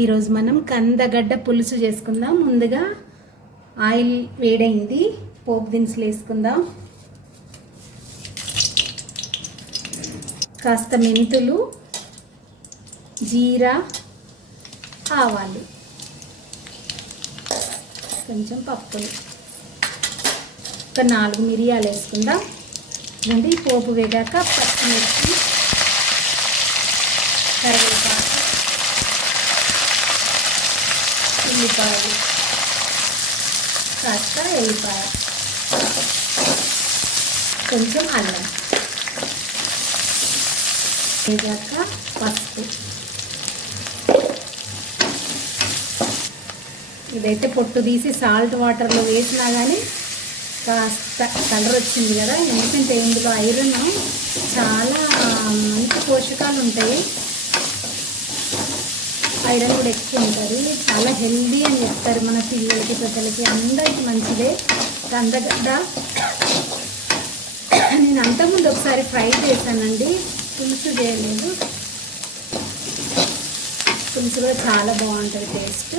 ఈరోజు మనం కందగడ్డ పులుసు చేసుకుందాం. ముందుగా ఆయిల్ వేడైంది పోపు దినుసులు వేసుకుందాం. కాస్త మెంతులు జీరా ఆవాలు కొంచెం పప్పులు ఒక నాలుగు మిరియాలు వేసుకుందాం. ఇదండి పోపు వేగాక పచ్చిమిర్చి కరివేపాకు ఉల్లిపాయలు. కాస్త ఎల్లిపాయ కొంచెం అల్లం. వేగాక పసుపు. ఇదైతే పొట్టు తీసి సాల్ట్ వాటర్లో వేసినా కానీ కాస్త కలర్ వచ్చింది కదా ఎందుకంటే ఇందులో ఐరన్ చాలా మంచి పోషకాలు ఉంటాయి. ఐరన్ కూడా ఎక్కువ ఉంటుంది. చాలా హెల్దీ అని చెప్తారు మన పిల్లలకి పెద్దలకి. అందరికి మంచిదే. కందగడ్డ నేను అంతకుముందు ఒకసారి ఫ్రై చేశానండి. పులుసు చేయలేదు. పులుసు కూడా చాలా బాగుంటుంది టేస్ట్.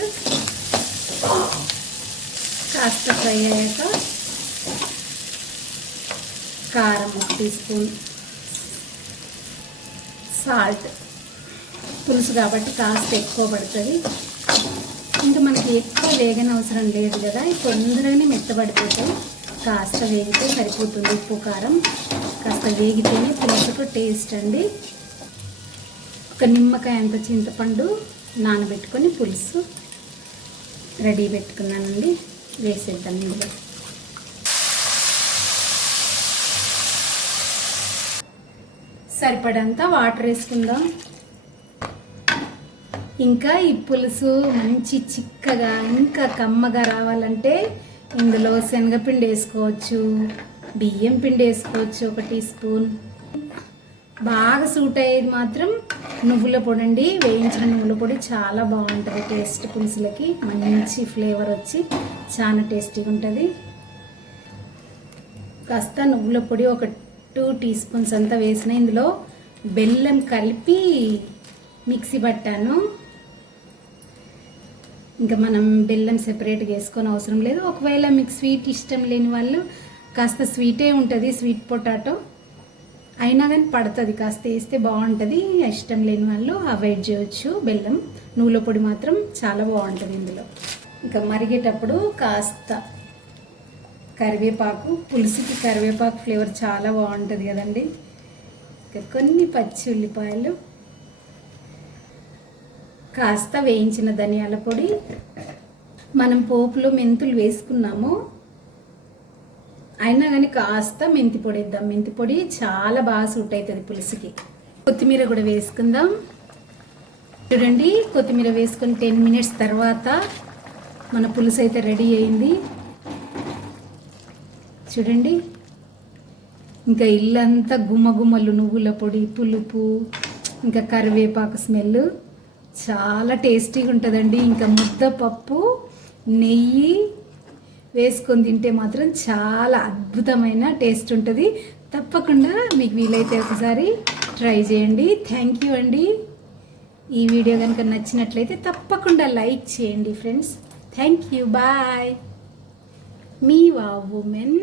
కాస్త ఫ్రై అయ్యాక కారం ఒక టీ స్పూన్ సాల్ట్. పులుసు కాబట్టి కాస్త ఎక్కువ పడుతుంది. ఇంకా మనకి ఎక్కువ వేగన అవసరం లేదు కదా. తొందరగానే మెత్తబడిపోతాయి కాస్త వేగితే సరిపోతుంది ఉప్పు కారం. కాస్త వేగితేనే పులుసుకు టేస్ట్ అండి. ఒక నిమ్మకాయ అంత చింతపండు నానబెట్టుకొని పులుసు రెడీ పెట్టుకున్నానండి. వేసేద్దాం ఇందులో. సరిపడంత వాటర్ వేసుకుందాం. ఇంకా ఈ పులుసు మంచి చిక్కగా ఇంకా కమ్మగా రావాలంటే ఇందులో శనగపిండి వేసుకోవచ్చు బియ్యం పిండి వేసుకోవచ్చు ఒక టీ స్పూన్. బాగా సూట్ అయ్యేది మాత్రం నువ్వుల పొడి అండి వేయించిన నువ్వుల పొడి చాలా బాగుంటుంది టేస్ట్ పులుసులకి. మంచి ఫ్లేవర్ వచ్చి చాలా టేస్టీగా ఉంటుంది. కాస్త నువ్వుల పొడి ఒక టూ టీ స్పూన్స్ అంతా వేసిన ఇందులో బెల్లం కలిపి మిక్సీ పట్టాను. ఇంకా మనం బెల్లం సెపరేట్గా వేసుకొని అవసరం లేదు. ఒకవేళ మీకు స్వీట్ ఇష్టం లేని వాళ్ళు కాస్త స్వీటే ఉంటుంది స్వీట్ పొటాటో అయినా కానీ పడుతుంది కాస్త వేస్తే బాగుంటుంది. ఇష్టం లేని వాళ్ళు అవాయిడ్ చేయొచ్చు. బెల్లం నూనె పొడి మాత్రం చాలా బాగుంటుంది ఇందులో. ఇంకా మరిగేటప్పుడు కాస్త కరివేపాకు పులుసుకి కరివేపాకు ఫ్లేవర్ చాలా బాగుంటుంది కదండి. ఇంకా కొన్ని పచ్చి ఉల్లిపాయలు కాస్త వేయించిన ధనియాల పొడి మనం పోపులో మెంతులు వేసుకున్నాము. అయినా కానీ కాస్త మెంతి పొడి వేద్దాం. మెంతి పొడి చాలా బాగా సూట్ అవుతుంది పులుసుకి. కొత్తిమీర కూడా వేసుకుందాం. చూడండి కొత్తిమీర వేసుకుని టెన్ మినిట్స్ తర్వాత మన పులుసు అయితే రెడీ అయింది. చూడండి ఇంకా ఇల్లంతా గుమ్మగుమ్మలు నువ్వుల పొడి పులుపు ఇంకా కరివేపాకు స్మెల్ చాలా టేస్టీగా ఉంటుందండి. ఇంకా ముద్దపప్పు నెయ్యి వేసుకొని తింటే మాత్రం చాలా అద్భుతమైన టేస్ట్ ఉంటుంది. తప్పకుండా మీకు వీలైతే ఒకసారి ట్రై చేయండి. థ్యాంక్ యూ అండి. ఈ వీడియో కనుక నచ్చినట్లయితే తప్పకుండా లైక్ చేయండి ఫ్రెండ్స్. Thank you. బాయ్. మీ వా ఉమెన్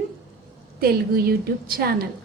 తెలుగు యూట్యూబ్ ఛానల్.